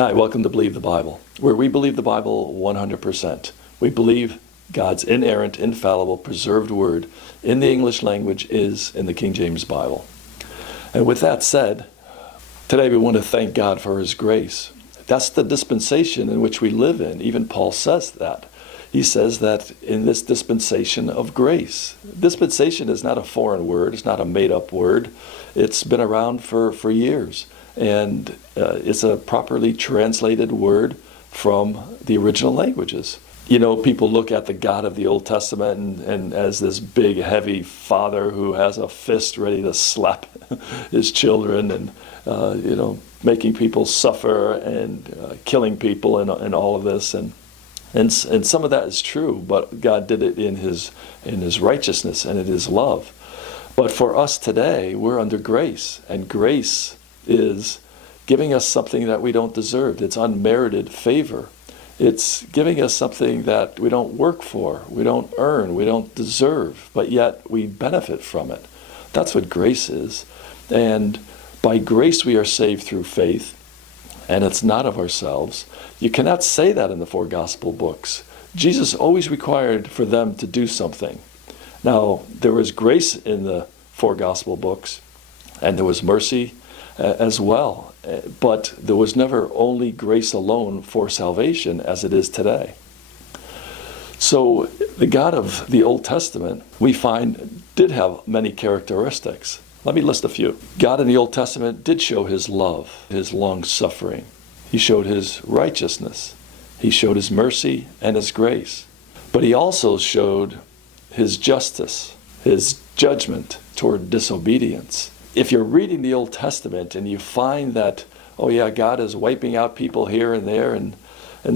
Hi, welcome to Believe the Bible, where we believe the Bible 100%. We believe God's inerrant, infallible, preserved word in the English language is in the King James Bible. And with that said, today we want to thank God for His grace. That's the dispensation in which we live in. Even Paul says that. He says that in this dispensation of grace. Dispensation is not a foreign word. It's not a made-up word. It's been around for years. And it's a properly translated word from the original languages. You know, people look at the God of the Old Testament and as this big, heavy father who has a fist ready to slap his children and, making people suffer and killing people and all of this. And some of that is true, but God did it in His righteousness and in His love. But for us today, we're under grace, and grace is giving us something that we don't deserve. It's unmerited favor. It's giving us something that we don't work for, we don't earn, we don't deserve, but yet we benefit from it. That's what grace is. And by grace we are saved through faith, and it's not of ourselves. You cannot say that in the four gospel books. Jesus always required for them to do something. Now, there was grace in the four gospel books, and there was mercy as well. But there was never only grace alone for salvation as it is today. So the God of the Old Testament, we find, did have many characteristics. Let me list a few. God in the Old Testament did show His love, His long-suffering. He showed His righteousness. He showed His mercy and His grace. But He also showed His justice, His judgment toward disobedience. If you're reading the Old Testament and you find that, oh yeah, God is wiping out people here and there and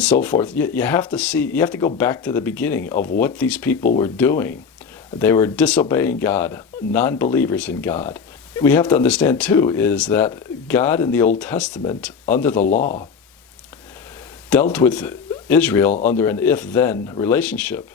so forth, you have to go back to the beginning of what these people were doing. They were disobeying God, non-believers in God. We have to understand too is that God in the Old Testament, under the law, dealt with Israel under an if-then relationship.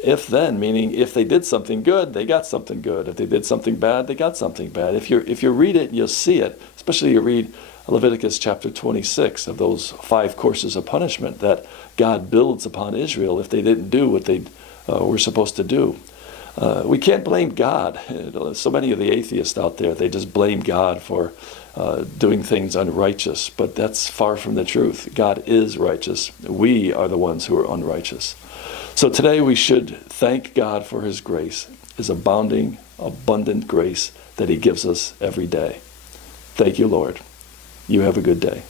If-then, meaning if they did something good, they got something good. If they did something bad, they got something bad. If you read it, you'll see it, especially you read Leviticus chapter 26 of those 5 courses of punishment that God builds upon Israel if they didn't do what they were supposed to do. We can't blame God. So many of the atheists out there, they just blame God for doing things unrighteous, but that's far from the truth. God is righteous. We are the ones who are unrighteous. So today we should thank God for His grace, His abounding, abundant grace that He gives us every day. Thank you, Lord. You have a good day.